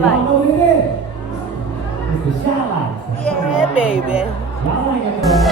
light. know what it is? It's the shot lights. Yeah, baby. Y'all ain't gonna know.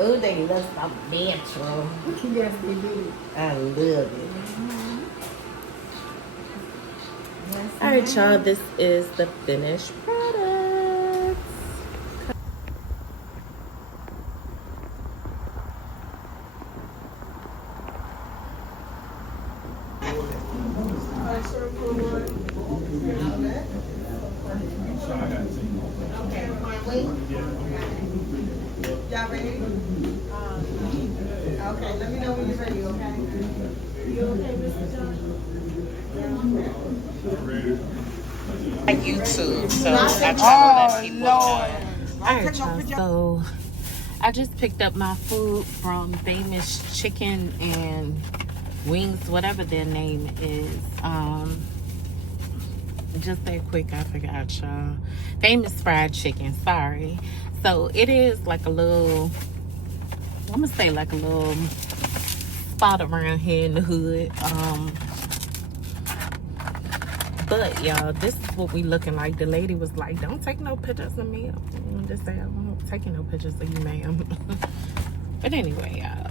Oh, they look so natural. Yes, they do. I love it. All right, y'all, this is the finished product. Y'all ready? Okay, let me know when you're ready, okay? You okay, Mr. Johnson? YouTube, so I try to let people know. All right, y'all, so I just picked up my food from Famous Chicken and Wings, whatever their name is. Just that quick, I forgot, y'all. Famous Fried Chicken, sorry. So it is like a little, I'm gonna say like a little spot around here in the hood. But y'all, this is what we looking like. The lady was like, don't take no pictures of me. I'm just saying, I'm not taking no pictures of you, ma'am. But anyway, y'all,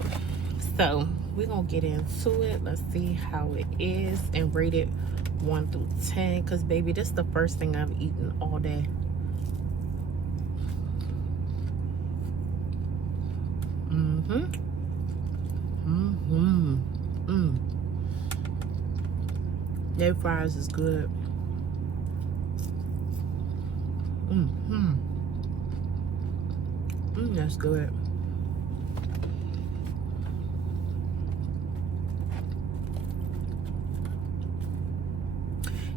so we're gonna get into it. Let's see how it is and rate it 1 through 10, because baby, this is the first thing I've eaten all day. Their fries is good. That's good.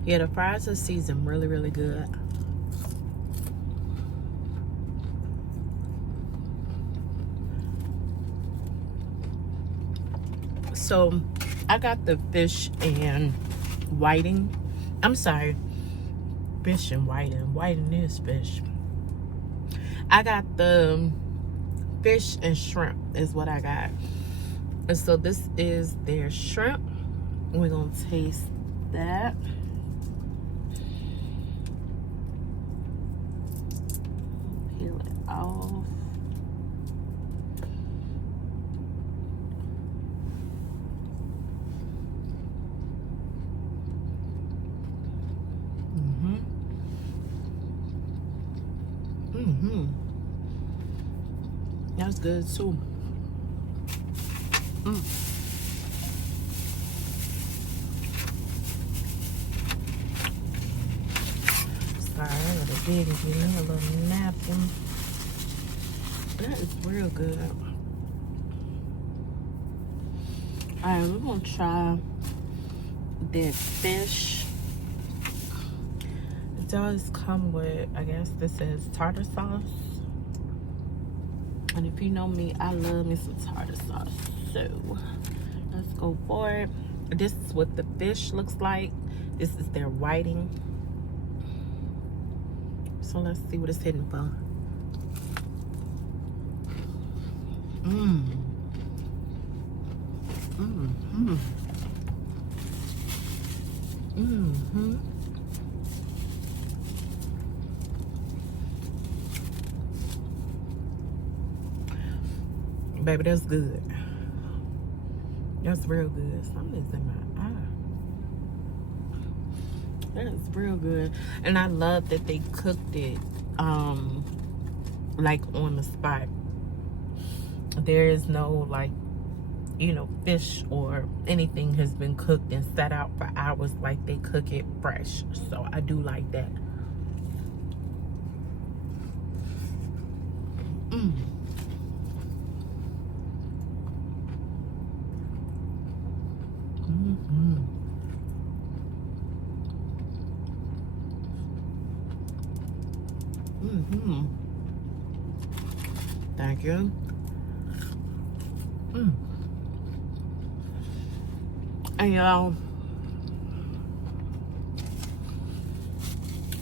Yeah, the fries are seasoned really, really good. So I got the fish and whiting. I'm sorry, fish and whiting. Whiting is fish. I got the fish and shrimp is what I got. And so this is their shrimp. We're gonna taste that. Peel it off. That's good too. Sorry, I gotta dig and give me a little napkin. That is real good. Alright, we're gonna try the fish. It does come with, I guess this is tartar sauce. And if you know me, I love me some tartar sauce. So let's go for it. This is what the fish looks like. This is their whiting. So let's see what it's hitting for. Baby, that's good. That's real good. Something's in my eye. That's real good. And I love that they cooked it like on the spot. There is no like, you know, fish or anything has been cooked and set out for hours. Like they cook it fresh. So I do like that. Thank you. And y'all,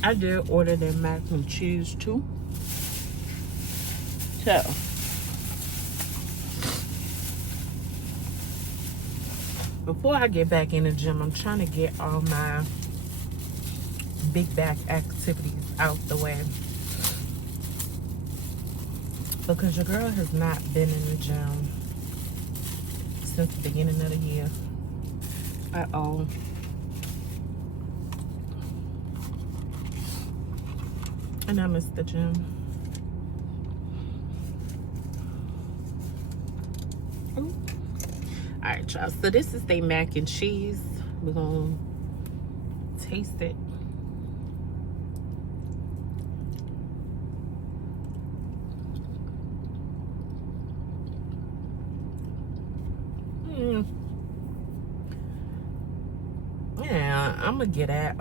I did order their mac and cheese too. So before I get back in the gym, I'm trying to get all my big back activities out the way. Because your girl has not been in the gym since the beginning of the year at all. And I miss the gym. Ooh. All right, y'all. So this is their mac and cheese. We're gonna taste it. Yeah, I'm gonna get at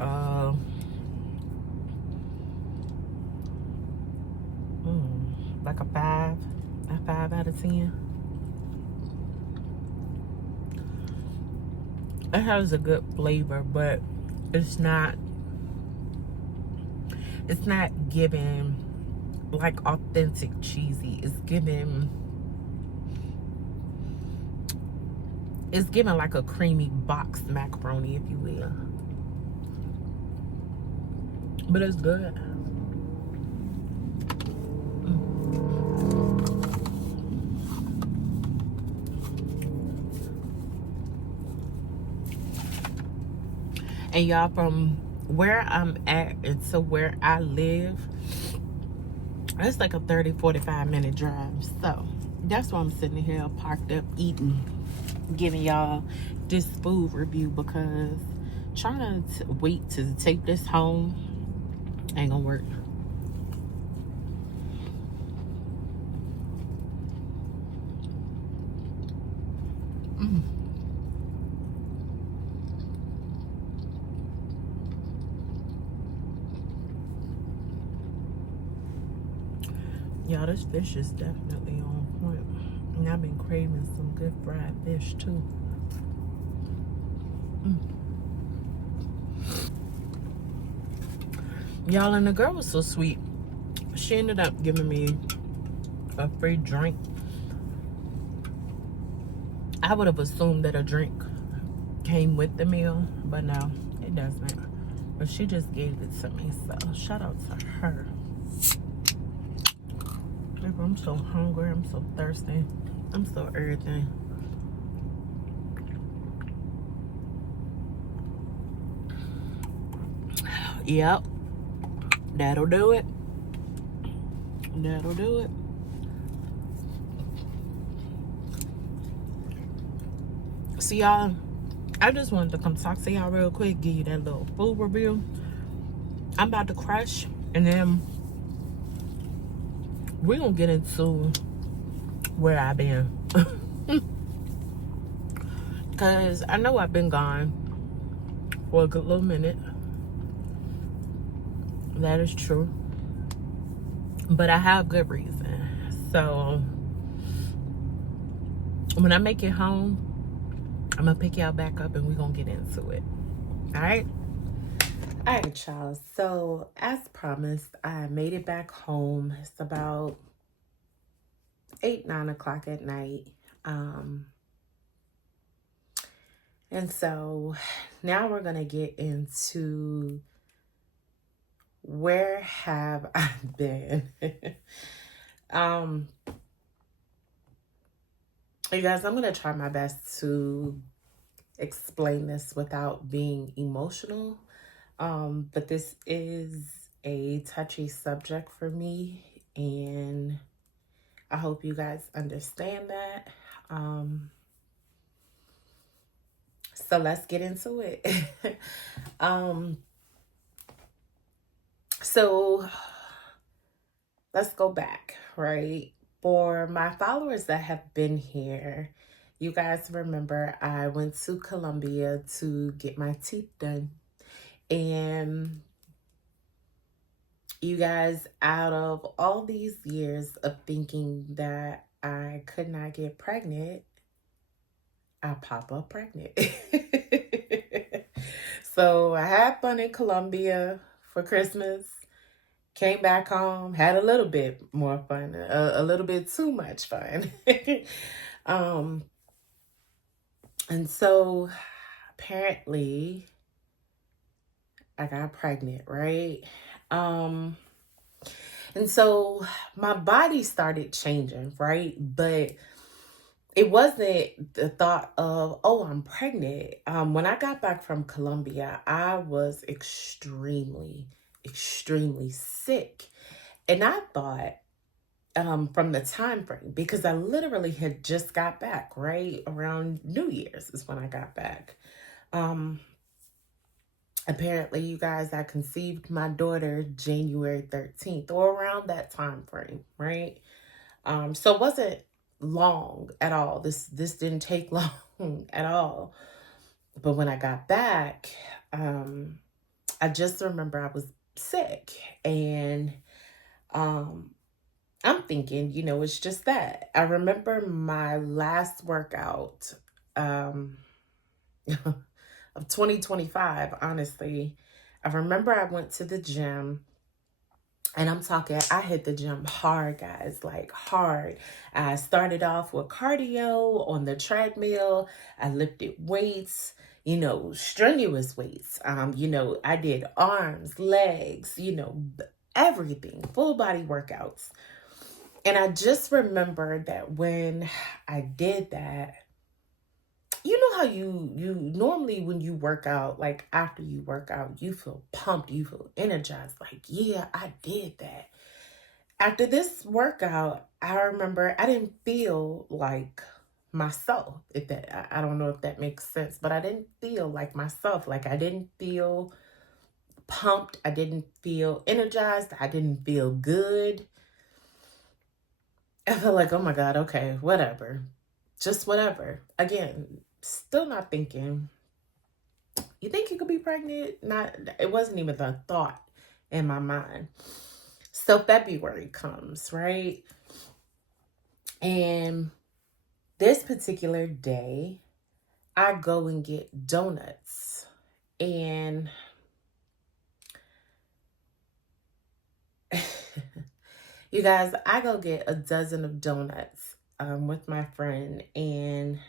like a 5 out of 10. It has a good flavor, but it's not giving like authentic cheesy. It's giving like a creamy box macaroni, if you will. But it's good. And y'all, from where I'm at and to where I live, it's like a 30-45 minute drive. So that's why I'm sitting here parked up eating, giving y'all this food review, because trying to wait to take this home ain't gonna work. Y'all, this fish is definitely on point. And I've been craving some good fried fish too. Y'all, and the girl was so sweet. She ended up giving me a free drink. I would have assumed that a drink came with the meal, but no, it doesn't. But she just gave it to me, so shout out to her. I'm so hungry, I'm so thirsty, I'm so everything. Yep, that'll do it. That'll do it. So y'all, I just wanted to come talk to y'all real quick, give you that little food review. I'm about to crush, and then we're gonna get into where I've been. Because I know I've been gone for a good little minute. That is true. But I have good reason. So when I make it home, I'm gonna pick y'all back up and we're gonna get into it. All right? All right, y'all. So as promised, I made it back home. It's about 8-9 o'clock at night. And so now we're gonna get into where have I been? You guys, I'm gonna try my best to explain this without being emotional. But this is a touchy subject for me, and I hope you guys understand that. So let's get into it. So let's go back, right? For my followers that have been here, you guys remember I went to Colombia to get my teeth done. And you guys, out of all these years of thinking that I could not get pregnant, I pop up pregnant. So I had fun in Colombia for Christmas, came back home, had a little bit more fun, a little bit too much fun. And so apparently I got pregnant, right? And so my body started changing, right? But it wasn't the thought of, oh, I'm pregnant. When I got back from Colombia, I was extremely sick. And I thought, from the time frame, because I literally had just got back, right? Around New Year's is when I got back. Apparently, you guys, I conceived my daughter January 13th or around that time frame, right? So it wasn't long at all. This didn't take long at all. But when I got back, I just remember I was sick, and I'm thinking, it's just that. I remember my last workout of 2025, honestly. I remember I went to the gym, and I'm talking, I hit the gym hard, guys, like hard. I started off with cardio on the treadmill. I lifted weights, strenuous weights. I did arms, legs, everything, full body workouts. And I just remember that when I did that, you know how you normally when you work out, like after you work out, you feel pumped, you feel energized, like, yeah, I did that. After this workout, I remember I didn't feel like myself. I don't know if that makes sense, but I didn't feel like myself. Like I didn't feel pumped. I didn't feel energized. I didn't feel good. I felt like, oh my God, okay, whatever. Just whatever. Again, still not thinking, you think you could be pregnant? It wasn't even the thought in my mind. So February comes, right? And this particular day, I go and get donuts. And you guys, I go get a dozen of donuts with my friend. And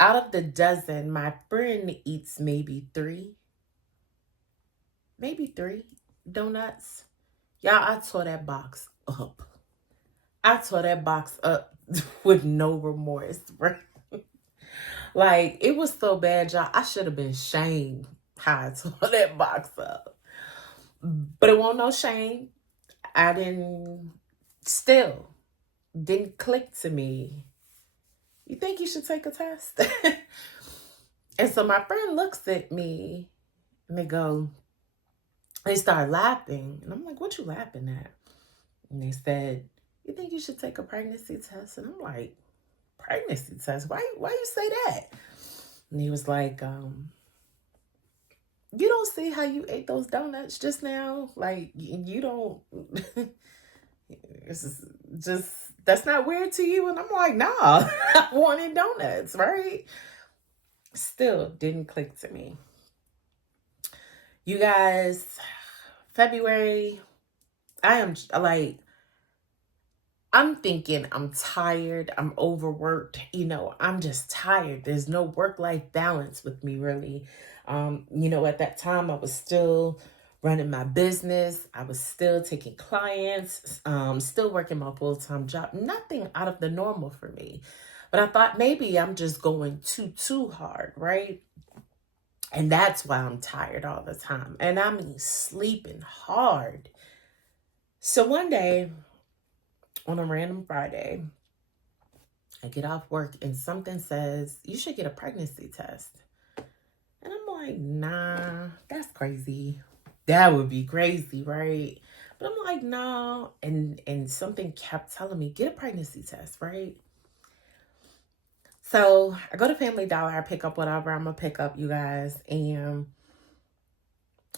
out of the dozen, my friend eats maybe three donuts. Y'all, I tore that box up. With no remorse. Like, it was so bad, y'all. I should have been shamed how I tore that box up. But it wasn't no shame. Still didn't click to me. You think you should take a test? And so my friend looks at me and they start laughing. And I'm like, what you laughing at? And they said, you think you should take a pregnancy test? And I'm like, pregnancy test? Why you say that? And he was like, you don't see how you ate those donuts just now? Like, you don't, this is just, that's not weird to you? And I'm like, nah, I wanted donuts, right? Still didn't click to me. You guys, February, I'm thinking I'm tired, I'm overworked, I'm just tired. There's no work-life balance with me, really. At that time, I was still running my business. I was still taking clients, still working my full-time job. Nothing out of the normal for me. But I thought maybe I'm just going too hard, right? And that's why I'm tired all the time. And I mean sleeping hard. So one day, on a random Friday, I get off work and something says, you should get a pregnancy test. And I'm like, nah, that's crazy. That would be crazy, right? But I'm like, no. And something kept telling me, get a pregnancy test, right? So I go to Family Dollar, I pick up whatever I'm going to pick up, you guys. And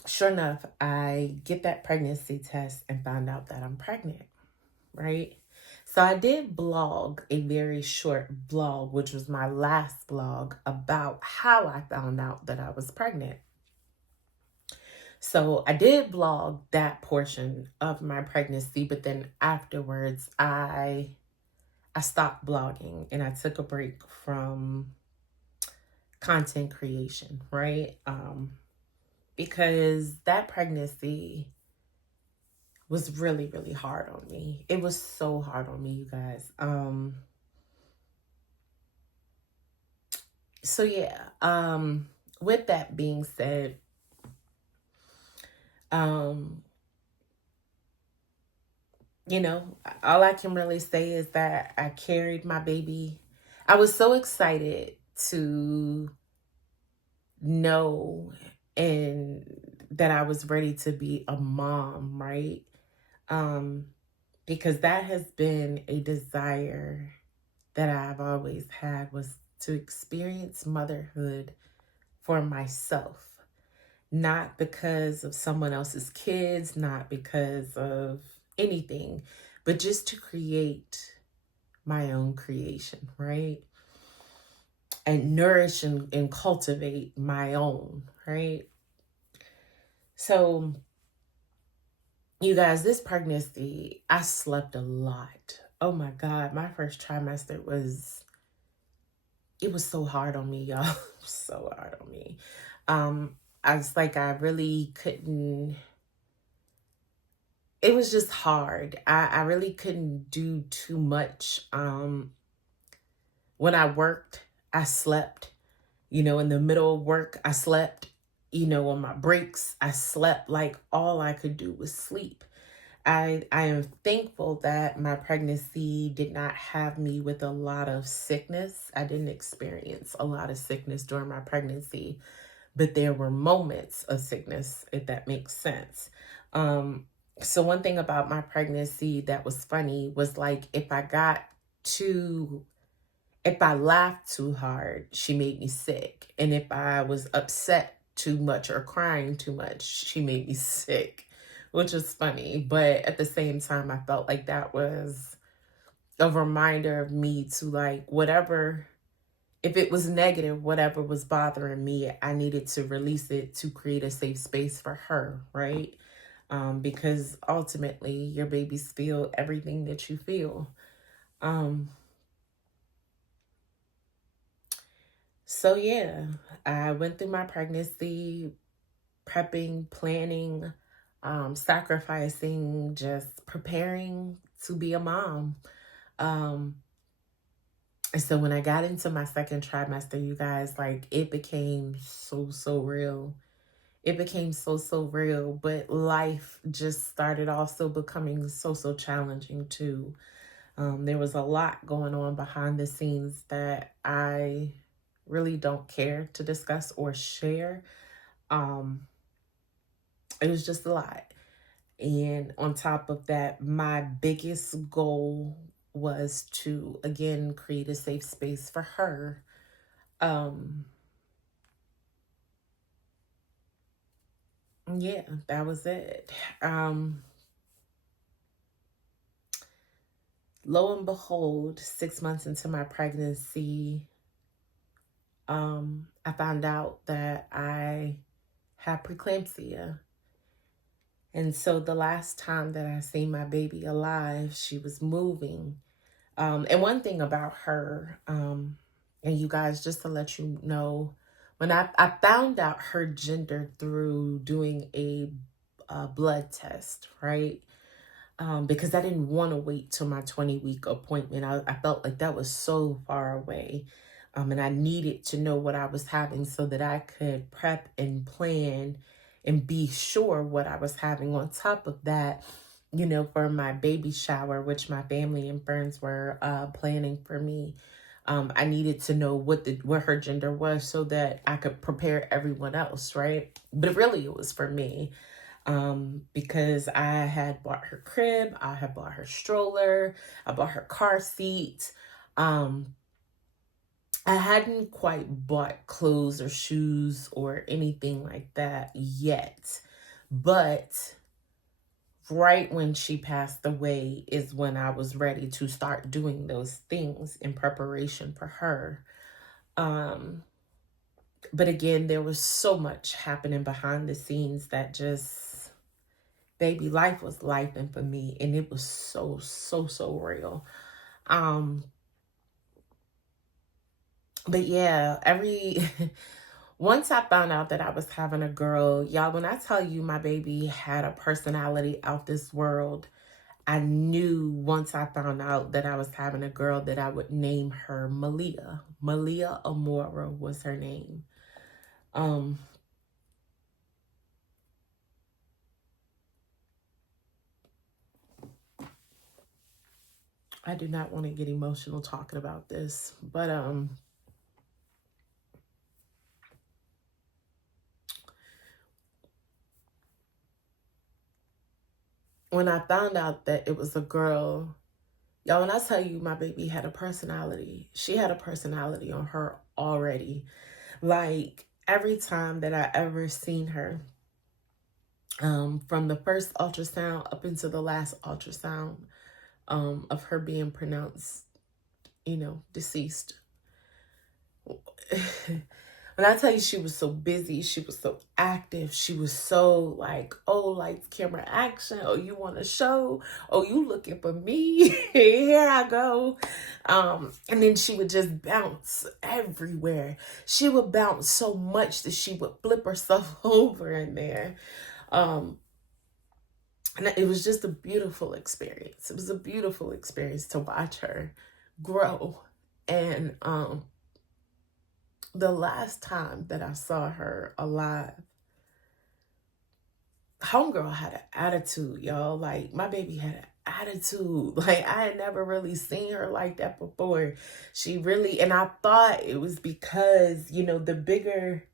sure enough, I get that pregnancy test and find out that I'm pregnant, right? So I did blog a very short blog, which was my last blog, about how I found out that I was pregnant. So I did blog that portion of my pregnancy, but then afterwards I stopped blogging and I took a break from content creation, right? Because that pregnancy was really, really hard on me. It was so hard on me, you guys. So yeah, with that being said, all I can really say is that I carried my baby. I was so excited to know and that I was ready to be a mom, right? Because that has been a desire that I've always had, was to experience motherhood for myself. Not because of someone else's kids, not because of anything, but just to create my own creation, right? And nourish and cultivate my own, right? So, you guys, this pregnancy, I slept a lot. Oh my God, my first trimester it was so hard on me, y'all. So hard on me. I was like, I really couldn't, it was just hard. I really couldn't do too much. When I worked, I slept. In the middle of work, I slept. On my breaks, I slept. Like, all I could do was sleep. I am thankful that my pregnancy did not have me with a lot of sickness. I didn't experience a lot of sickness during my pregnancy, but there were moments of sickness, if that makes sense. So one thing about my pregnancy that was funny was, like, if I laughed too hard, she made me sick. And if I was upset too much or crying too much, she made me sick, which was funny. But at the same time, I felt like that was a reminder of me to, like, whatever, if it was negative, whatever was bothering me, I needed to release it to create a safe space for her, right? Because ultimately, your babies feel everything that you feel. So yeah, I went through my pregnancy, prepping, planning, sacrificing, just preparing to be a mom. And so when I got into my second trimester, you guys, like, it became so real. It became so real, but life just started also becoming so challenging too. There was a lot going on behind the scenes that I really don't care to discuss or share. It was just a lot. And on top of that, my biggest goal was to, again, create a safe space for her. yeah, that was it. Lo and behold, 6 months into my pregnancy, I found out that I had preeclampsia. And so the last time that I seen my baby alive, she was moving. And one thing about her, and you guys, just to let you know, when I found out her gender through doing a blood test, right? Because I didn't want to wait till my 20-week appointment. I felt like that was so far away. And I needed to know what I was having so that I could prep and plan and be sure what I was having. On top of that, you know, for my baby shower, which my family and friends were planning for me, I needed to know what her gender was so that I could prepare everyone else, right? But really, it was for me. Because I had bought her crib, I had bought her stroller, I bought her car seat. I hadn't quite bought clothes or shoes or anything like that yet. But right when she passed away is when I was ready to start doing those things in preparation for her. But again, there was so much happening behind the scenes that just, baby, life was life, and for me, and it was so real. But yeah, once I found out that I was having a girl, y'all, when I tell you my baby had a personality out this world, I knew once I found out that I was having a girl that I would name her Malia. Malia Amora was her name. I do not want to get emotional talking about this, but when I found out that it was a girl, y'all, when I tell you my baby had a personality, she had a personality on her already. Like, every time that I ever seen her, from the first ultrasound up into the last ultrasound, of her being pronounced, you know, deceased. When I tell you she was so busy, she was so active, she was so like, oh, lights, camera, action. Oh, you want a show? Oh, you looking for me? Here I go. And then she would just bounce everywhere. She would bounce so much that she would flip herself over in there. And it was just a beautiful experience. It was a beautiful experience to watch her grow. And the last time that I saw her alive, homegirl had an attitude, y'all. Like, my baby had an attitude. Like, I had never really seen her like that before. She really, and I thought it was because, you know, the bigger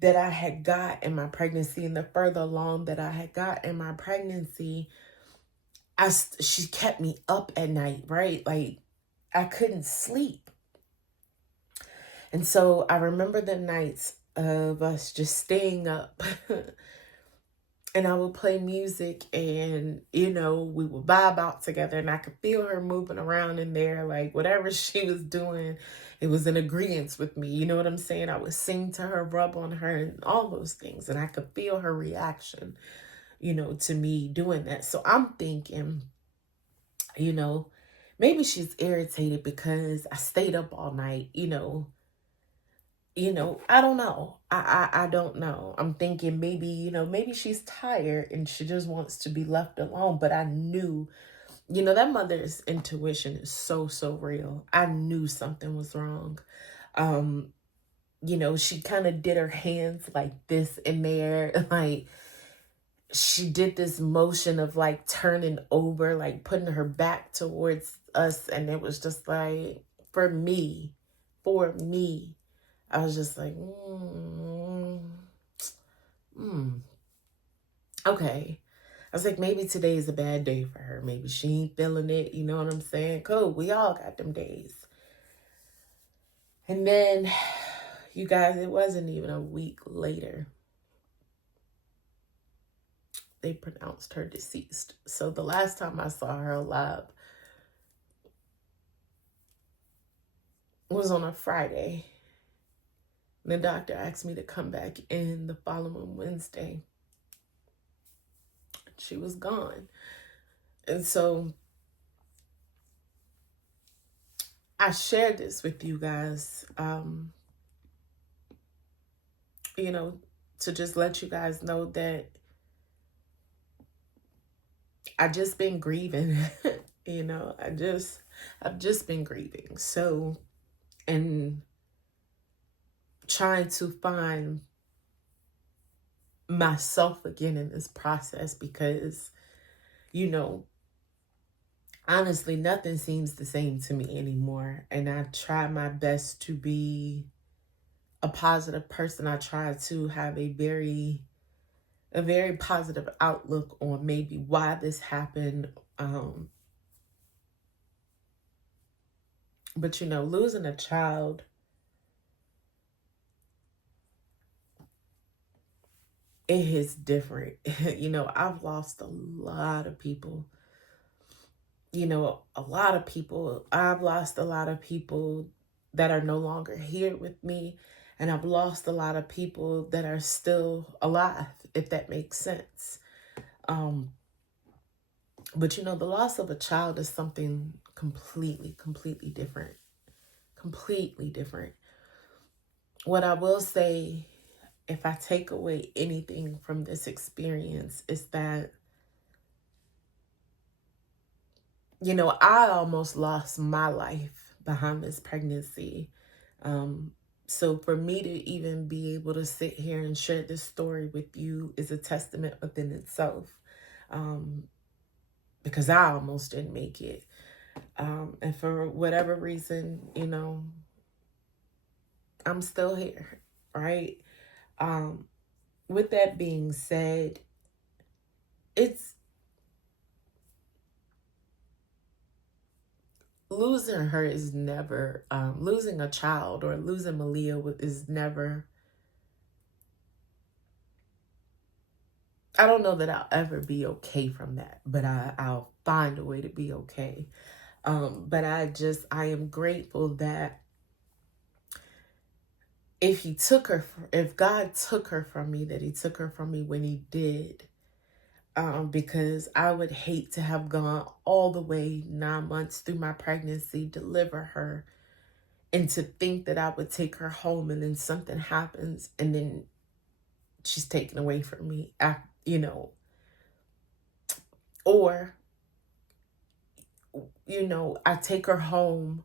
that I had got in my pregnancy and the further along that I had got in my pregnancy, she kept me up at night, right? Like, I couldn't sleep. And so I remember the nights of us just staying up and I would play music and, you know, we would vibe out together and I could feel her moving around in there. Like, whatever she was doing, it was in agreement with me. You know what I'm saying? I would sing to her, rub on her, and all those things. And I could feel her reaction, you know, to me doing that. So I'm thinking, you know, maybe she's irritated because I stayed up all night, you know, I don't know. I don't know. I'm thinking maybe, you know, maybe she's tired and she just wants to be left alone. But I knew, you know, that mother's intuition is so real. I knew something was wrong. You know, she kind of did her hands like this in there. Like, she did this motion of like turning over, like putting her back towards us. And it was just like, for me, I was just like, okay. I was like, maybe today is a bad day for her. Maybe she ain't feeling it. You know what I'm saying? Cool. We all got them days. And then, you guys, it wasn't even a week later. they pronounced her deceased. So the last time I saw her alive was on a Friday. The doctor asked me to come back in the following Wednesday. She was gone. And so I shared this with you guys, you know, to just let you guys know that I just been grieving, you know, I've just been grieving. So, and trying to find myself again in this process because, you know, honestly, nothing seems the same to me anymore. And I try my best to be a positive person. I try to have a very positive outlook on maybe why this happened. But, you know, losing a child, it is different. You know, I've lost a lot of people. You know, I've lost a lot of people that are no longer here with me. And I've lost a lot of people that are still alive, if that makes sense. But, you know, the loss of a child is something completely different. Completely different. What I will say, if I take away anything from this experience, is that, you know, I almost lost my life behind this pregnancy. So for me to even be able to sit here and share this story with you is a testament within itself. Because I almost didn't make it. And for whatever reason, you know, I'm still here, right? With that being said, losing her is never, losing a child or losing Malia is never, I don't know that I'll ever be okay from that, but I'll find a way to be okay. But I am grateful that if God took her from me, that he took her from me when he did. Because I would hate to have gone all the way 9 months through my pregnancy, deliver her, and to think that I would take her home and then something happens and then she's taken away from me, you know, or, you know, I take her home,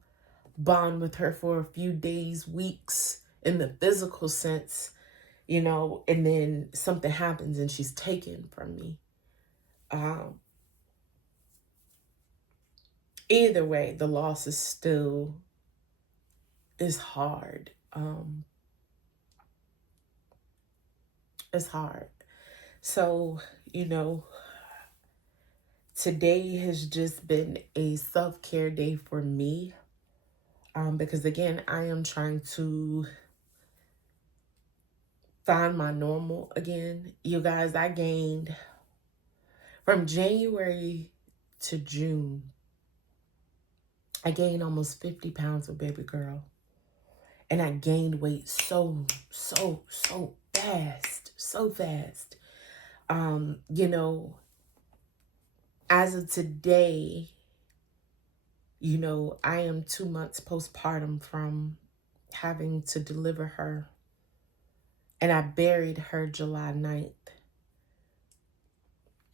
bond with her for a few days, weeks in the physical sense, you know, and then something happens and she's taken from me. Either way, the loss is hard. It's hard. So, you know, today has just been a self-care day for me. Because again, I am trying to find my normal again. You guys, I gained from January to June, I gained almost 50 pounds with baby girl. And I gained weight so fast. So fast. You know, as of today, you know, I am 2 months postpartum from having to deliver her. And I buried her July 9th.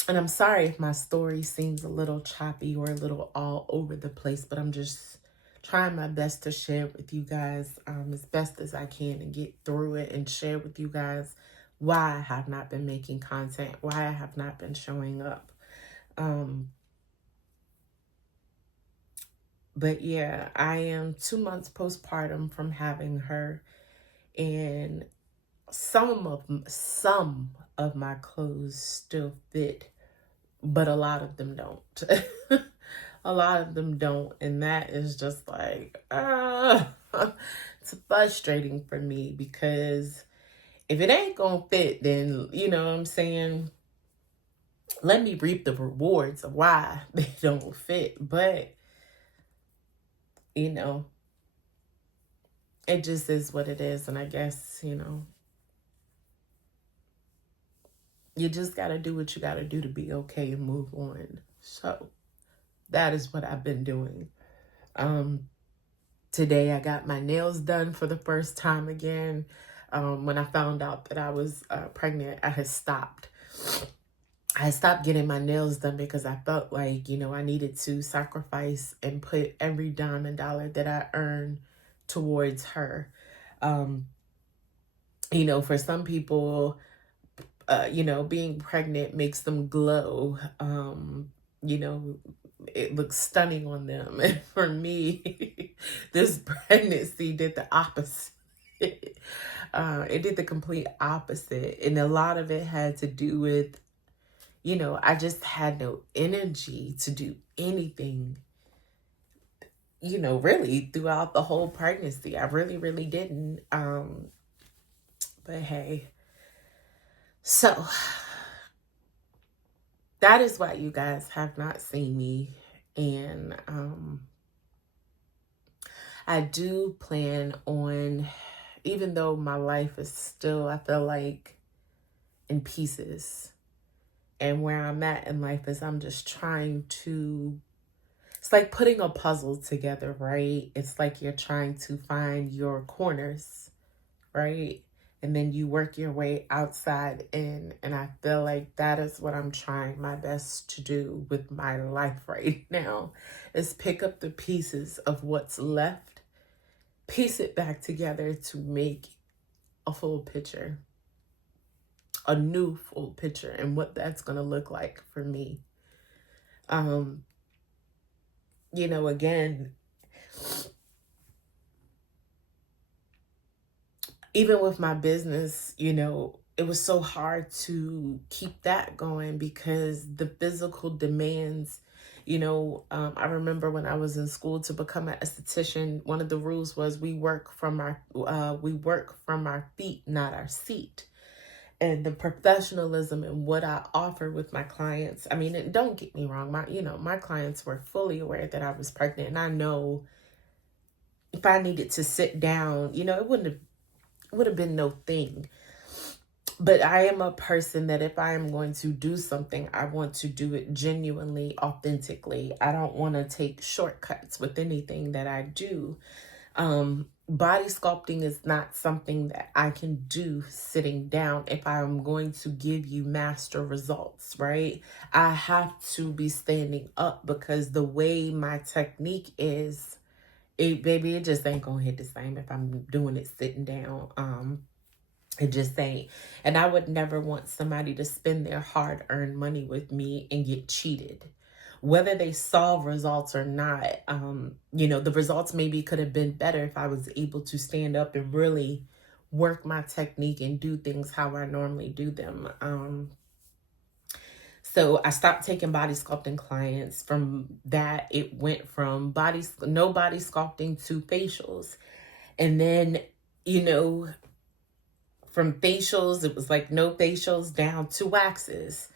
And I'm sorry if my story seems a little choppy or a little all over the place, but I'm just trying my best to share with you guys as best as I can and get through it and share with you guys why I have not been making content, why I have not been showing up. But yeah, I am 2 months postpartum from having her, and some of my clothes still fit, but a lot of them don't. A lot of them don't, and that is just like, it's frustrating for me, because if it ain't gonna fit, then, you know what I'm saying, let me reap the rewards of why they don't fit. But, you know, it just is what it is. And I guess, you know, you just got to do what you got to do to be okay and move on. So that is what I've been doing. Today I got my nails done for the first time again. When I found out that I was pregnant, I had stopped getting my nails done because I felt like, you know, I needed to sacrifice and put every dime and dollar that I earned towards her. You know, for some people, you know, being pregnant makes them glow. You know, it looks stunning on them. And for me, this pregnancy did the opposite. It did the complete opposite. And a lot of it had to do with, you know, I just had no energy to do anything, you know, really throughout the whole pregnancy. I really, really didn't. But hey, so that is why you guys have not seen me. And I do plan on, even though my life is still, I feel like, in pieces. And where I'm at in life is I'm just trying to, it's like putting a puzzle together, right? It's like you're trying to find your corners, right? And then you work your way outside in. And I feel like that is what I'm trying my best to do with my life right now, is pick up the pieces of what's left, piece it back together to make a full picture, a new full picture, and what that's going to look like for me. You know, again, even with my business, you know, it was so hard to keep that going because the physical demands, you know, I remember when I was in school to become an esthetician, one of the rules was we work from our feet, not our seat. And the professionalism and what I offer with my clients. I mean, and don't get me wrong, my clients were fully aware that I was pregnant, and I know if I needed to sit down, you know, it would have been no thing. But I am a person that if I am going to do something, I want to do it genuinely, authentically. I don't want to take shortcuts with anything that I do. Body sculpting is not something that I can do sitting down if I'm going to give you master results, right? I have to be standing up because the way my technique is, it just ain't gonna hit the same if I'm doing it sitting down. It just ain't. And I would never want somebody to spend their hard-earned money with me and get cheated. Whether they saw results or not, you know, the results maybe could have been better if I was able to stand up and really work my technique and do things how I normally do them. So I stopped taking body sculpting clients. From that, it went from no body sculpting to facials. And then, you know, from facials, it was like no facials down to waxes.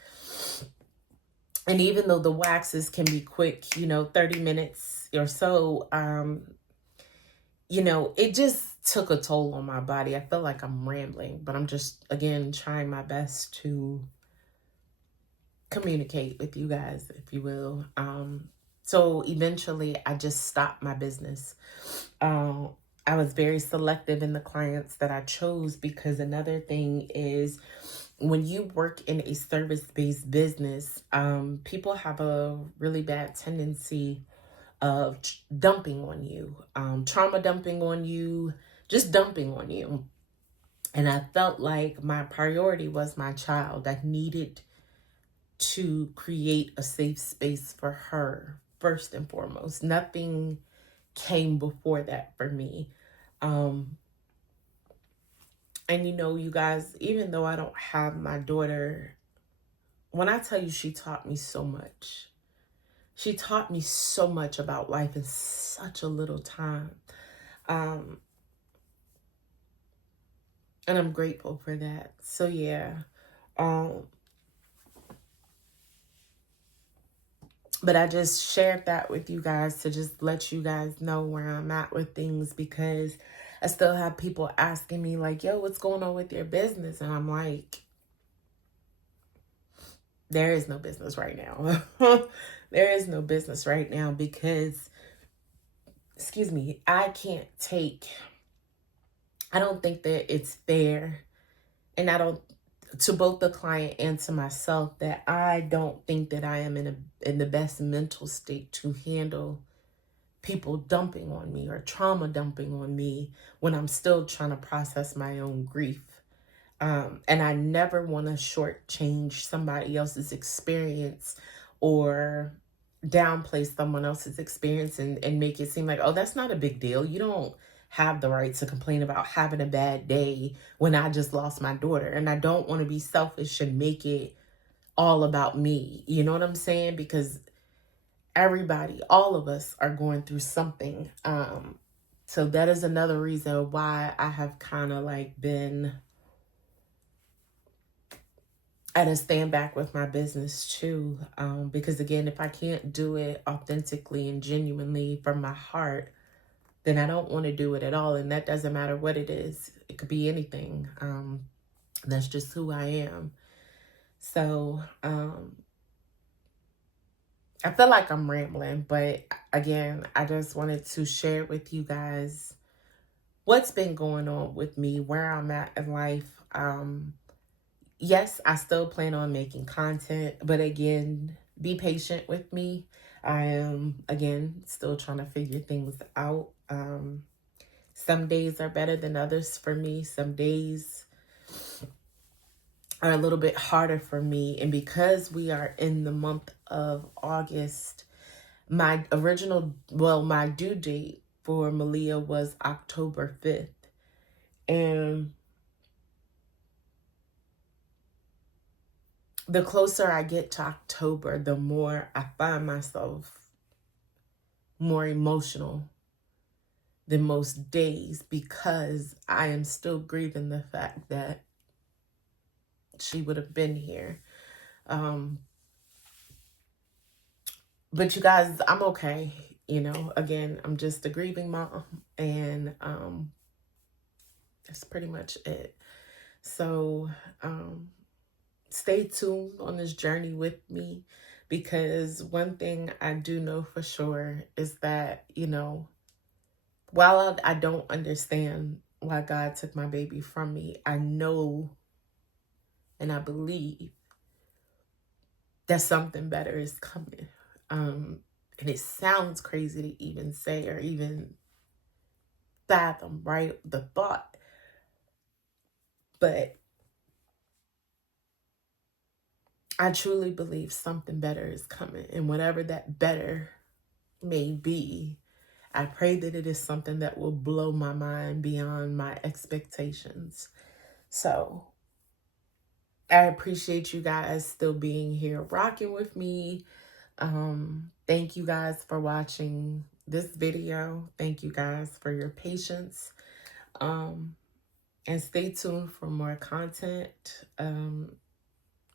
And even though the waxes can be quick, you know, 30 minutes or so, you know, it just took a toll on my body. I feel like I'm rambling, but I'm just, again, trying my best to communicate with you guys, if you will. So eventually I just stopped my business. I was very selective in the clients that I chose, because another thing is, when you work in a service-based business, people have a really bad tendency of dumping on you, trauma dumping on you, just dumping on you. And I felt like my priority was my child. I needed to create a safe space for her first and foremost. Nothing came before that for me. And you know, you guys, even though I don't have my daughter, when I tell you she taught me so much, she taught me so much about life in such a little time. And I'm grateful for that. So yeah, But I just shared that with you guys to just let you guys know where I'm at with things, because I still have people asking me like, yo, what's going on with your business? And I'm like, there is no business right now. There is no business right now because, excuse me, I don't think that it's fair. And I don't, to both the client and to myself, that I don't think that I am in the best mental state to handle people dumping on me or trauma dumping on me when I'm still trying to process my own grief. And I never want to shortchange somebody else's experience or downplay someone else's experience and make it seem like, oh, that's not a big deal. You don't have the right to complain about having a bad day when I just lost my daughter. And I don't want to be selfish and make it all about me. You know what I'm saying? Because everybody, all of us are going through something. So that is another reason why I have kind of like been at a stand back with my business too. Because again, if I can't do it authentically and genuinely from my heart, then I don't want to do it at all. And that doesn't matter what it is. It could be anything. That's just who I am. So, I feel like I'm rambling, but again, I just wanted to share with you guys what's been going on with me, where I'm at in life. Yes, I still plan on making content, but again, be patient with me. I am, again, still trying to figure things out. Some days are better than others for me. Some days are a little bit harder for me. And because we are in the month of August, my due date for Malia was October 5th. And the closer I get to October, the more I find myself more emotional than most days, because I am still grieving the fact that she would have been here. But you guys, I'm okay. You know, again, I'm just a grieving mom, and that's pretty much it. So stay tuned on this journey with me, because one thing I do know for sure is that, you know, while I don't understand why God took my baby from me, I know and I believe that something better is coming. And it sounds crazy to even say or even fathom, right? The thought. But I truly believe something better is coming. And whatever that better may be, I pray that it is something that will blow my mind beyond my expectations. So I appreciate you guys still being here, rocking with me. Thank you guys for watching this video. Thank you guys for your patience. And stay tuned for more content.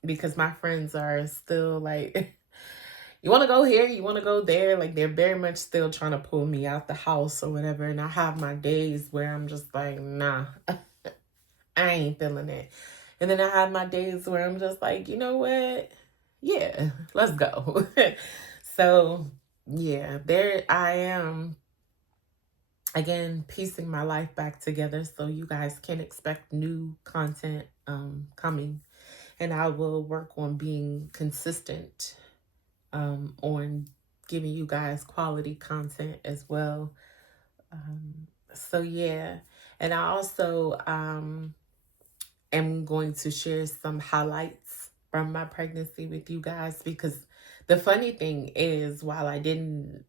Because my friends are still like, you want to go here, you want to go there. Like, they're very much still trying to pull me out the house or whatever. And I have my days where I'm just like, nah, I ain't feeling it. And then I have my days where I'm just like, you know what? Yeah, let's go. So yeah, there I am, again, piecing my life back together. So you guys can expect new content coming. And I will work on being consistent on giving you guys quality content as well. So yeah, and I also am going to share some highlights from my pregnancy with you guys, because the funny thing is, while I didn't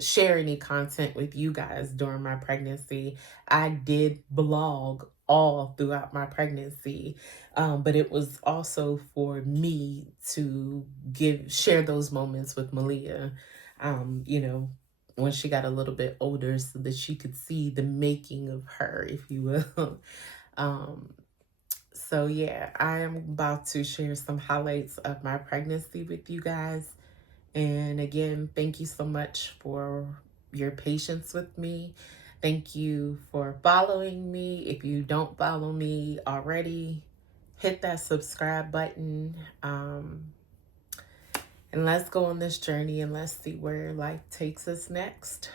share any content with you guys during my pregnancy, I did blog all throughout my pregnancy. But it was also for me to share those moments with Malia, you know, when she got a little bit older, so that she could see the making of her, if you will. So yeah, I am about to share some highlights of my pregnancy with you guys. And again, thank you so much for your patience with me. Thank you for following me. If you don't follow me already, hit that subscribe button. And let's go on this journey and let's see where life takes us next.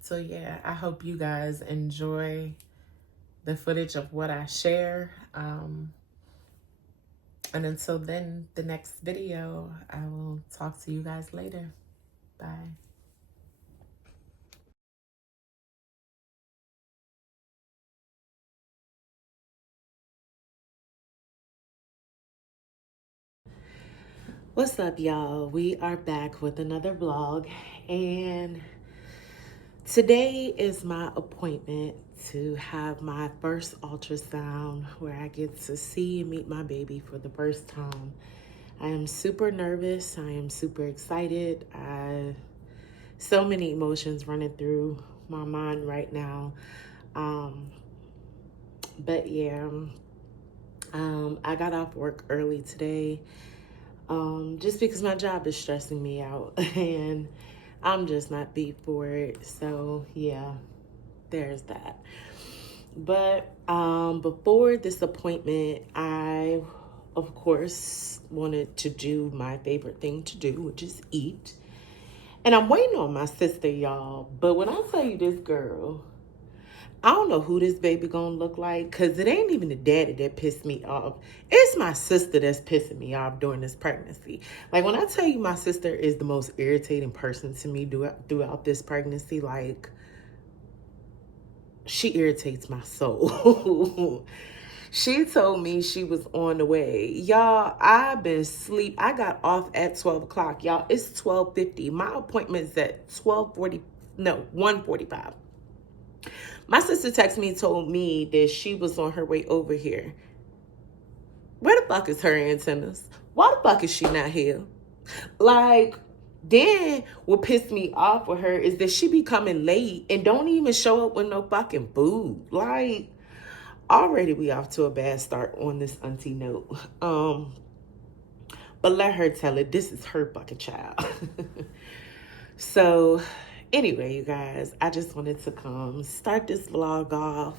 So yeah, I hope you guys enjoy the footage of what I share. And until then, the next video, I will talk to you guys later. Bye. What's up, y'all? We are back with another vlog, and today is my appointment to have my first ultrasound where I get to see and meet my baby for the first time. I am super nervous. I am super excited. So many emotions running through my mind right now. But yeah, I got off work early today. Just because my job is stressing me out and I'm just not beat for it. So yeah, there's that. But before this appointment, I of course wanted to do my favorite thing to do, which is eat. And I'm waiting on my sister, y'all. But when I tell you this girl, I don't know who this baby gonna look like, because it ain't even the daddy that pissed me off. It's my sister that's pissing me off during this pregnancy. Like, when I tell you my sister is the most irritating person to me throughout this pregnancy, like, she irritates my soul. She told me she was on the way. Y'all, I've been asleep. I got off at 12 o'clock. Y'all, it's 12:50. My appointment's at 1:45. My sister texted me, told me that she was on her way over here. Where the fuck is her antennas? Why the fuck is she not here? Like, then what pissed me off with her is that she be coming late and don't even show up with no fucking food. Like, already we off to a bad start on this auntie note. But let her tell it. This is her fucking child. So anyway, you guys, I just wanted to come start this vlog off,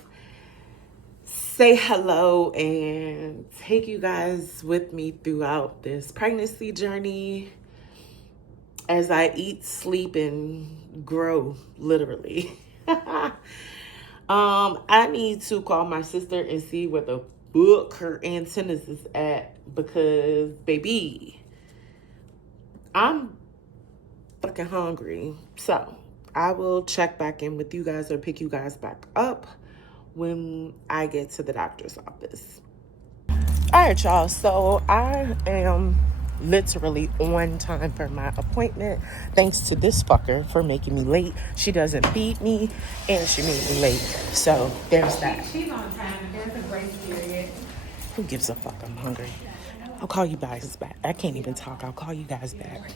say hello, and take you guys with me throughout this pregnancy journey as I eat, sleep, and grow, literally. I need to call my sister and see where the fuck her antennas is at, because baby, I'm fucking hungry. So I will check back in with you guys or pick you guys back up when I get to the doctor's office. All right, y'all. So I am literally on time for my appointment, thanks to this fucker for making me late. She doesn't feed me and she made me late. So there's that. She's on time. There's a grace period. Who gives a fuck? I'm hungry. I'll call you guys back. I can't even talk. I'll call you guys back.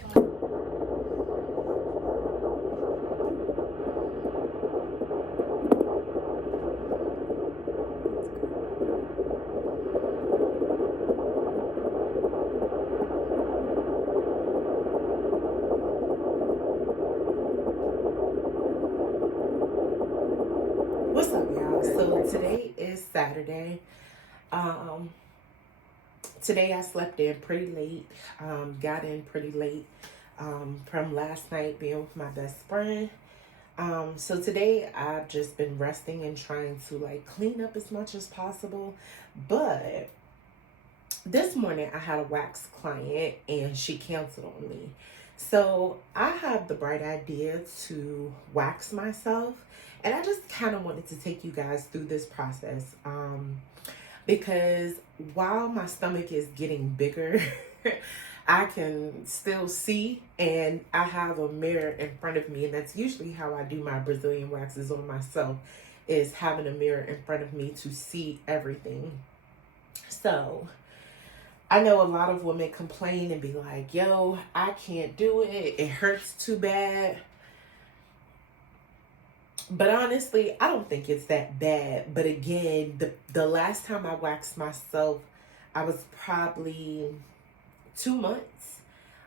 What's up, y'all? So today is Saturday. Today I slept in pretty late, got in pretty late from last night being with my best friend. So today I've just been resting and trying to like clean up as much as possible. But this morning I had a wax client and she canceled on me. So I have the bright idea to wax myself. And I just kind of wanted to take you guys through this process. Because while my stomach is getting bigger, I can still see, and I have a mirror in front of me, and that's usually how I do my Brazilian waxes on myself, is having a mirror in front of me to see everything. So I know a lot of women complain and be like, yo, I can't do it. It hurts too bad. But honestly, I don't think it's that bad. But again, the last time I waxed myself, I was probably 2 months.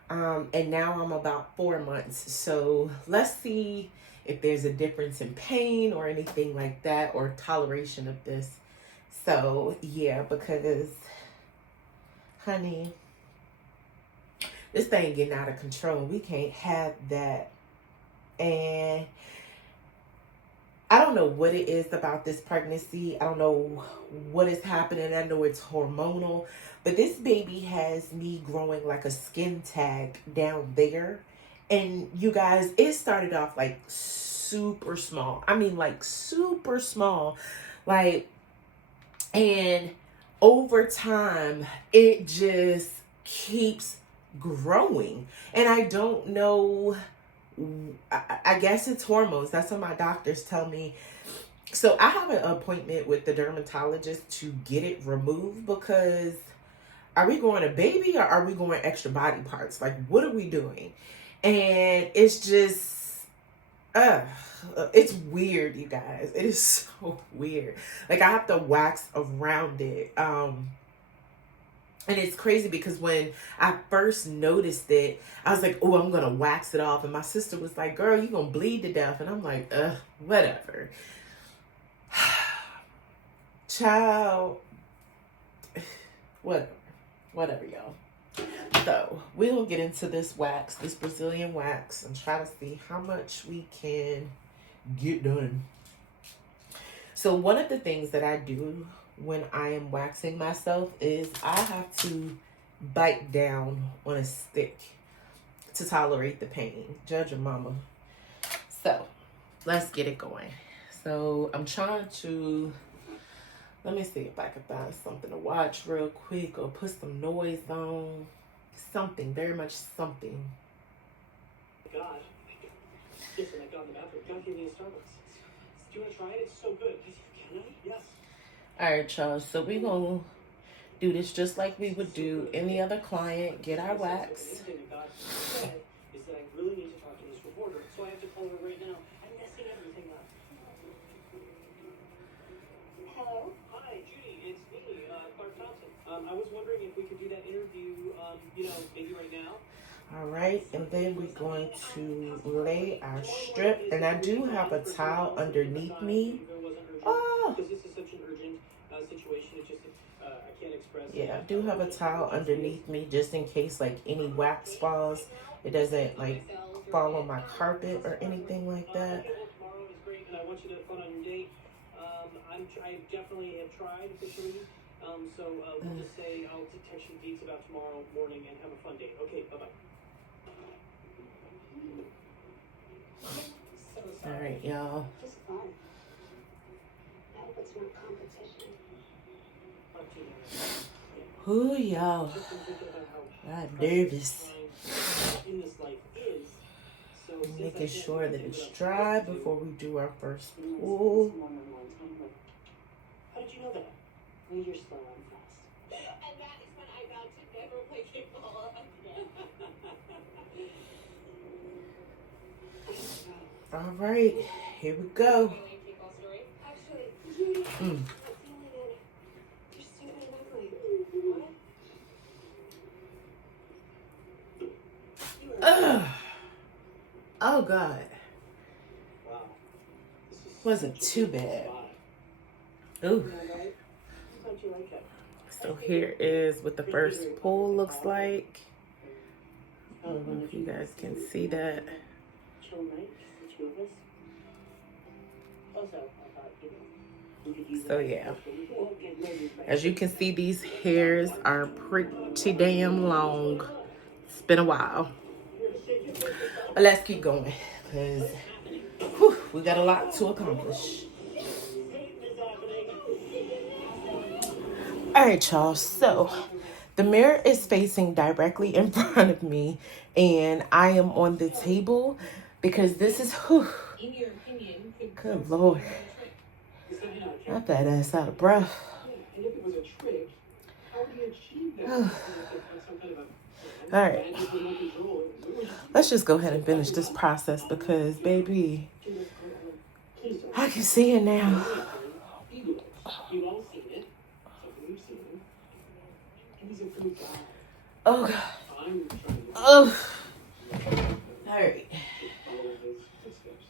And now I'm about 4 months. So let's see if there's a difference in pain or anything like that, or toleration of this. So yeah, because honey, this thing getting out of control. We can't have that. And I don't know what it is about this pregnancy. I don't know what is happening. I know it's hormonal, but this baby has me growing like a skin tag down there. And you guys, it started off like super small. I mean, like super small. Like, and over time, it just keeps growing. And I don't know. I guess it's hormones. That's what my doctors tell me. So I have an appointment with the dermatologist to get it removed, because are we going a baby or are we going extra body parts? Like, what are we doing? And it's just, it's weird, you guys. It is so weird. Like, I have to wax around it. And it's crazy because when I first noticed it, I was like, oh, I'm going to wax it off. And my sister was like, girl, you're going to bleed to death. And I'm like, whatever. Child. Whatever, y'all. So we'll get into this wax, this Brazilian wax, and try to see how much we can get done. So one of the things that I do when I am waxing myself is I have to bite down on a stick to tolerate the pain. Judge your mama. So let's get it going. So I'm trying to, let me see if I can find something to watch real quick, or put some noise on. Something, very much something. God. Listen, I got in the bathroom. God gave me a Starbucks. Do you want to try it? It's so good. Can I? Yes. All right, y'all. So we're going to do this just like we would do any other client. Get our wax. The thing that God said is that I really need to talk to this reporter, so I have to call her right now. I'm messing everything up. Hello? Hi, Judy. It's me, Clark Thompson. I was wondering if we could do that interview, maybe right now. All right, and then we're going to lay our strip, and I do have a towel underneath me. Oh, Because this is such an urgent situation, it just, I can't express. yeah, I do have a towel underneath me just in case like any wax falls. It doesn't like fall on my carpet or anything like that. Okay, well, tomorrow is great, and I want you to have fun on your date. I definitely have tried officially. So we'll just say I'll text you deets about tomorrow morning and have a fun date. Okay, bye-bye. All right, y'all. Just fun. I hope it's not competition. Ooh, y'all. Just been thinking about how I'm nervous. in this life is. So Making sure that it's dry before we do our first pull. How did you know that? Well, you're slow and fast. And that is when I vowed to never play kickball again. All right, here we go. Really kickball story. Actually, you Mm. I'm feeling it. You're stupid memory. What? Ugh. Oh God, Wow. This is wasn't such a too good bad. spot. Ooh. Yeah, right? How'd you like it? So here is what the first pull looks like. I don't know if you guys can see that. Chill night, just the two of us. Also, I thought, we could use So that yeah, for maybe as you can see, these hairs are pretty damn long. It's been a while, but let's keep going because we got a lot to accomplish. All right, y'all. So the mirror is facing directly in front of me, and I am on the table because this is, In your opinion, could good Lord, my fat ass out of breath. And if it was a trick, how would he achieve that? Some kind of a All right, magic remote control. let's just go ahead and finish this process because, baby, I can see it now. You've all seen it. So you've seen him. And he's a good guy. Oh God. I'm trying to Oh. All right. follow his footsteps.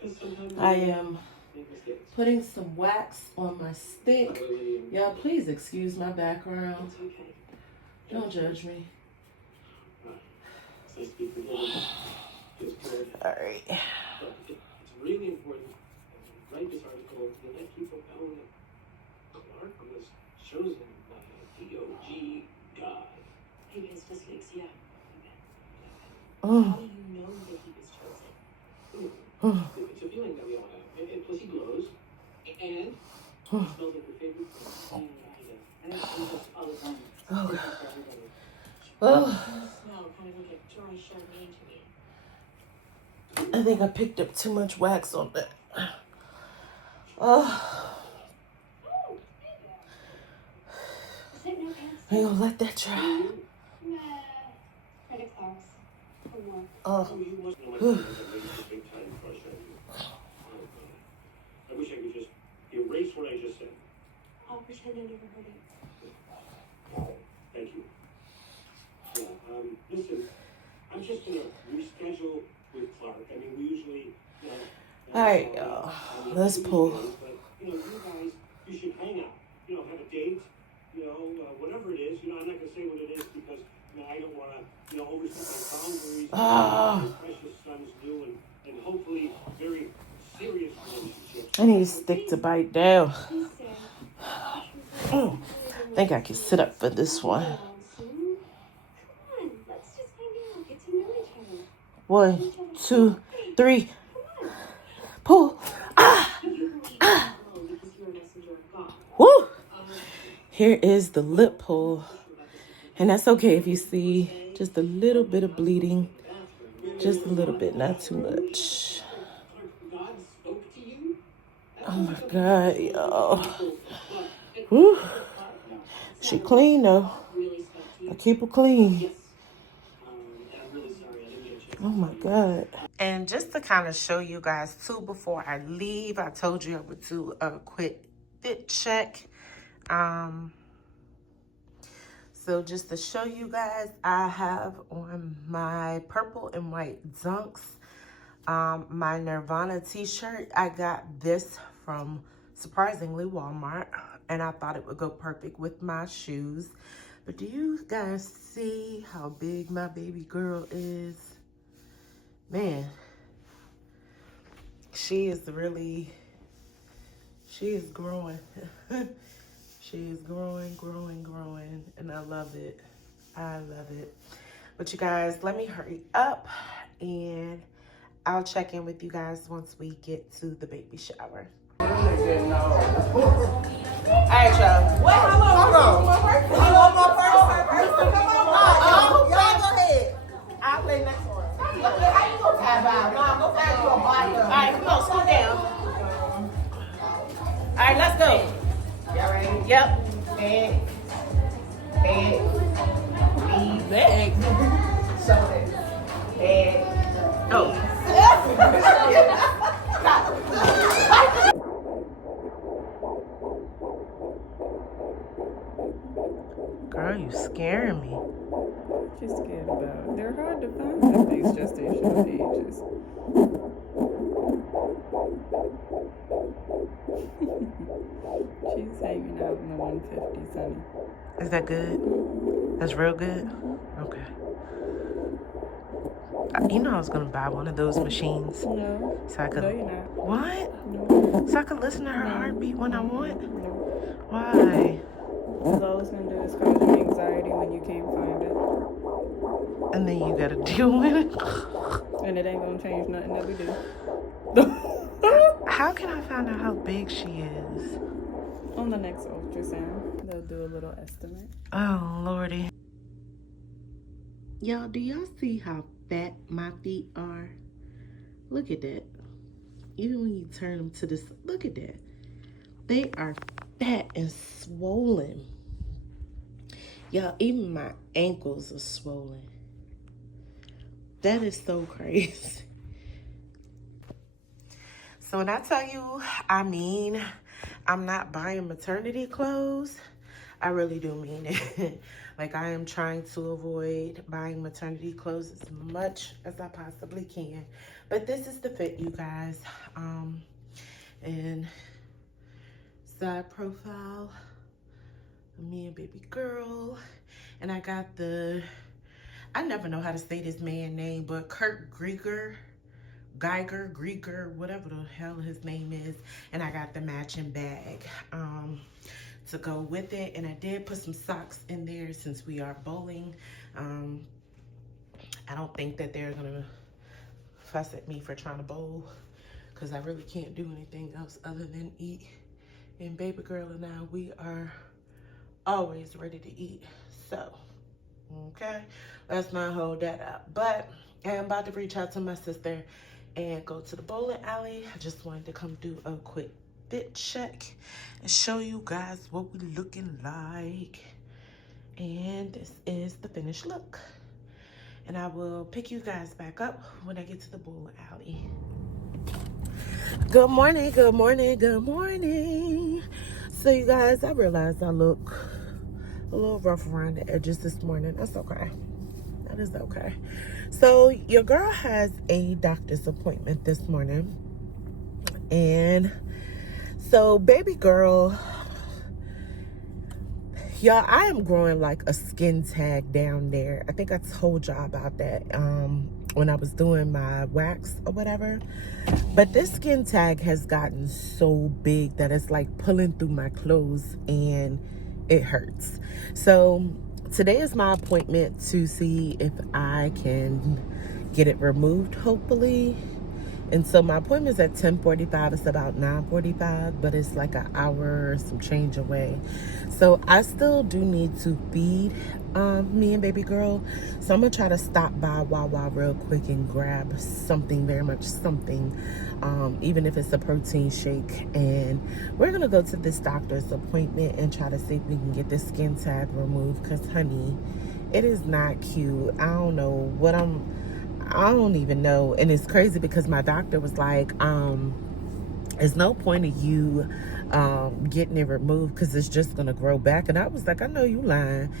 Because sometimes I am make mistakes. putting some wax on my By stick. the way, Lillian, Y'all, please excuse my background. it's okay. Don't judge me. It's nice to be forgiven. Feels good. All right. But it's really important to write this article to let people know that Clark was chosen by a DOG God. He is dyslexia. Oh. How do you know that he was chosen? Oh. It's a feeling that we all have. And plus he glows. And he smells like your favorite thing. And I do this all the time. Oh, For God. everybody. Oh. The smell kind of like a dry Chardonnay to me. I think I picked up too much wax on that. Oh. Is it no pants? I ain't gonna let that dry. Nah. Credit Clark's. For work. Oh. Oh, you must know my friends that made a big time crush on you. I wish I could just erase what I just said. I'll pretend I never heard it. Thank you. Yeah, listen, I'm just gonna reschedule with Clark. I mean, we usually, you know. All right, y'all. Let's pull. But, you know, you guys, you should hang out. You know, have a date. You know, whatever it is. You know, I'm not gonna say what it is because, you know, I don't wanna, you know, overstep my boundaries. Ah. My precious son's new and hopefully very serious relationships. I need a stick to bite down. He said. I think I can sit up for this one. Come on, let's just hang out, get to know each other. 1, 2, 3. Pull. Ah. Ah. Because you're a messenger of God. Woo. Here is the lip pull. And that's okay if you see just a little bit of bleeding. Just a little bit, not too much. God spoke to you? Oh my God, y'all. Woo. She clean though. I keep her clean. I'm really sorry I didn't get you. Oh my God. And just to kind of show you guys too, before I leave, I told you I would do a quick fit check. So just to show you guys, I have on my purple and white Dunks, my Nirvana t-shirt. I got this from, surprisingly, Walmart, and I thought it would go perfect with my shoes. But do you guys see how big my baby girl is? Man, she is growing. She is growing, and I love it. I love it. But you guys, let me hurry up, and I'll check in with you guys once we get to the baby shower. All right, y'all. Wait, hold on. You want my person? Come on, y'all go ahead. I'll play next one. How you gonna tap out? Mom, go find you a body. All right, come on, slow down. All right, let's go. Y'all ready? Yep. Head. Leg. Shoulders. Head. Oh. Girl, you scaring me. Just scared about. They're hard to find at these gestational ages. She's hanging out in the 150, Sonny. Is that good? That's real good? Okay. You know I was gonna buy one of those machines. No. So I could. No, you're not. What? No. So I could listen to her heartbeat when I want? No. Why? All it's gonna do is cause you anxiety when you can't find it. And then you gotta deal with it. And it ain't gonna change nothing that we do. How can I find out how big she is? On the next ultrasound, they'll do a little estimate. Oh, Lordy. Y'all, do y'all see how fat my feet are? Look at that. Even when you turn them to this, look at that. They are fat and swollen. Y'all, even my ankles are swollen. That is so crazy. So when I tell you, I mean, I'm not buying maternity clothes, I really do mean it. Like, I am trying to avoid buying maternity clothes as much as I possibly can. But this is the fit, you guys. And side profile of me and baby girl. And I got I never know how to say this man's name, but Kurt Geiger, whatever the hell his name is. And I got the matching bag to go with it. And I did put some socks in there since we are bowling. I don't think that they're gonna fuss at me for trying to bowl, because I really can't do anything else other than eat. And baby girl and I, we are always ready to eat. So, okay, let's not hold that up. But I am about to reach out to my sister and go to the bowling alley. I just wanted to come do a quick fit check and show you guys what we're looking like. And this is the finished look. And I will pick you guys back up when I get to the bowling alley. Good morning, good morning, good morning. So you guys, I realized I look a little rough around the edges this morning. That's okay. That is okay. So your girl has a doctor's appointment this morning. And so baby girl, y'all, I am growing like a skin tag down there. I think I told y'all about that when I was doing my wax or whatever. But this skin tag has gotten so big that it's like pulling through my clothes and it hurts. So today is my appointment to see if I can get it removed, hopefully. And so my appointment's at 10:45. It's about 9:45, but it's like an hour or some change away. So I still do need to feed me and baby girl. So I'm gonna try to stop by Wawa real quick and grab something, very much something, even if it's a protein shake. And we're gonna go to this doctor's appointment and try to see if we can get this skin tag removed, because honey, it is not cute. I don't know what I don't even know. And it's crazy because my doctor was like, there's no point of you getting it removed because it's just gonna grow back. And I was like, I know you lying.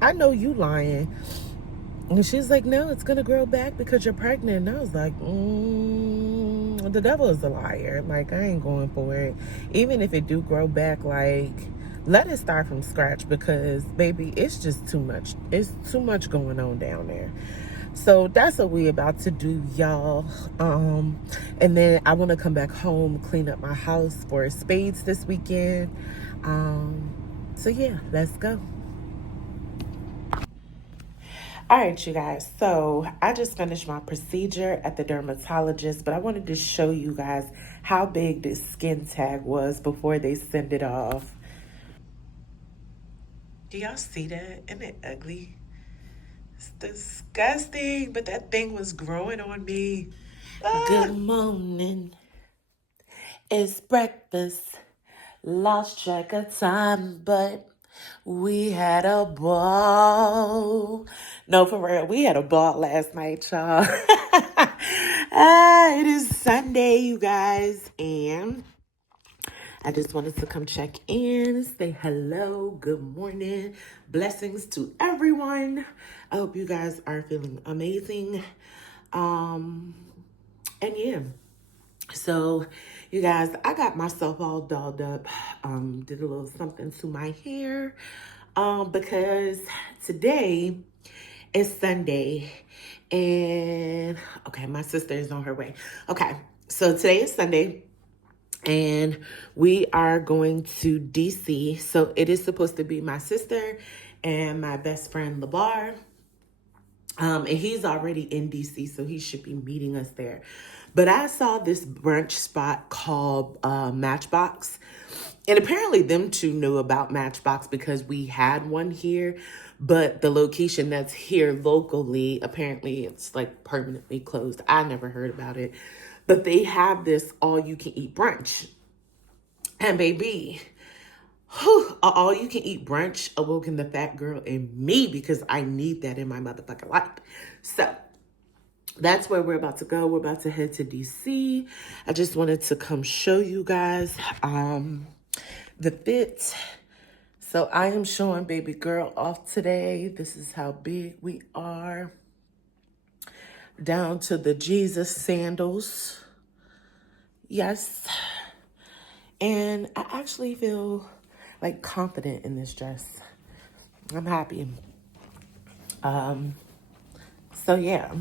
I know you lying. And she's like, no, it's gonna grow back because you're pregnant. And I was like, the devil is a liar. Like, I ain't going for it. Even if it do grow back, like, let it start from scratch, because baby, it's just too much. It's too much going on down there. So that's what we about to do, y'all. And then I want to come back home, clean up my house for spades this weekend. So yeah, let's go. All right, you guys. So I just finished my procedure at the dermatologist, but I wanted to show you guys how big this skin tag was before they send it off. Do y'all see that? Isn't it ugly? It's disgusting, but that thing was growing on me. Good morning. It's breakfast. Lost track of time, but we had a ball. No, for real, we had a ball last night, y'all. It is Sunday, you guys, and I just wanted to come check in, say hello, good morning, blessings to everyone. I hope you guys are feeling amazing. And yeah, so you guys, I got myself all dolled up, did a little something to my hair, because today is Sunday, and okay, my sister is on her way. Okay, so today is Sunday, and we are going to DC. So it is supposed to be my sister and my best friend LeBar. And he's already in DC, so he should be meeting us there. But I saw this brunch spot called Matchbox. And apparently them two knew about Matchbox because we had one here. But the location that's here locally, apparently it's like permanently closed. I never heard about it. But they have this all-you-can-eat brunch. And baby, all-you-can-eat brunch awoken the fat girl in me, because I need that in my motherfucking life. So that's where we're about to go. We're about to head to DC. I just wanted to come show you guys the fit. So I am showing baby girl off today. This is how big we are. Down to the Jesus sandals. Yes. And I actually feel like confident in this dress. I'm happy. So yeah.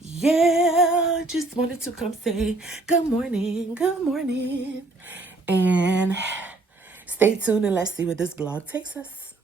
Yeah, just wanted to come say good morning, and stay tuned and let's see where this vlog takes us.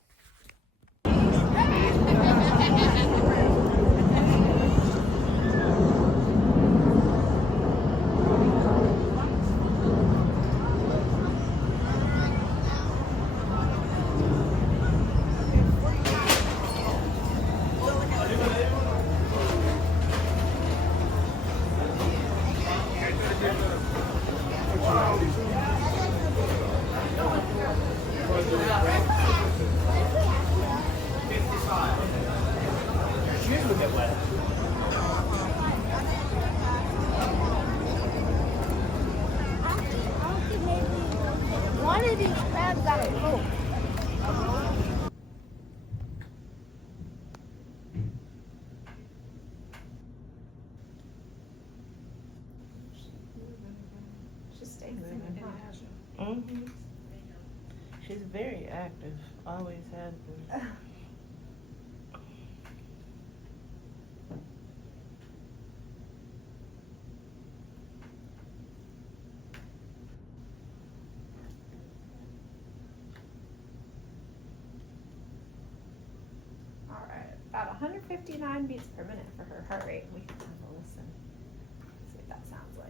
One of these crabs got a rope. Mm-hmm. She's very active. Always has been. All right, about 159 beats per minute for her heart rate. We can have a listen. See what that sounds like.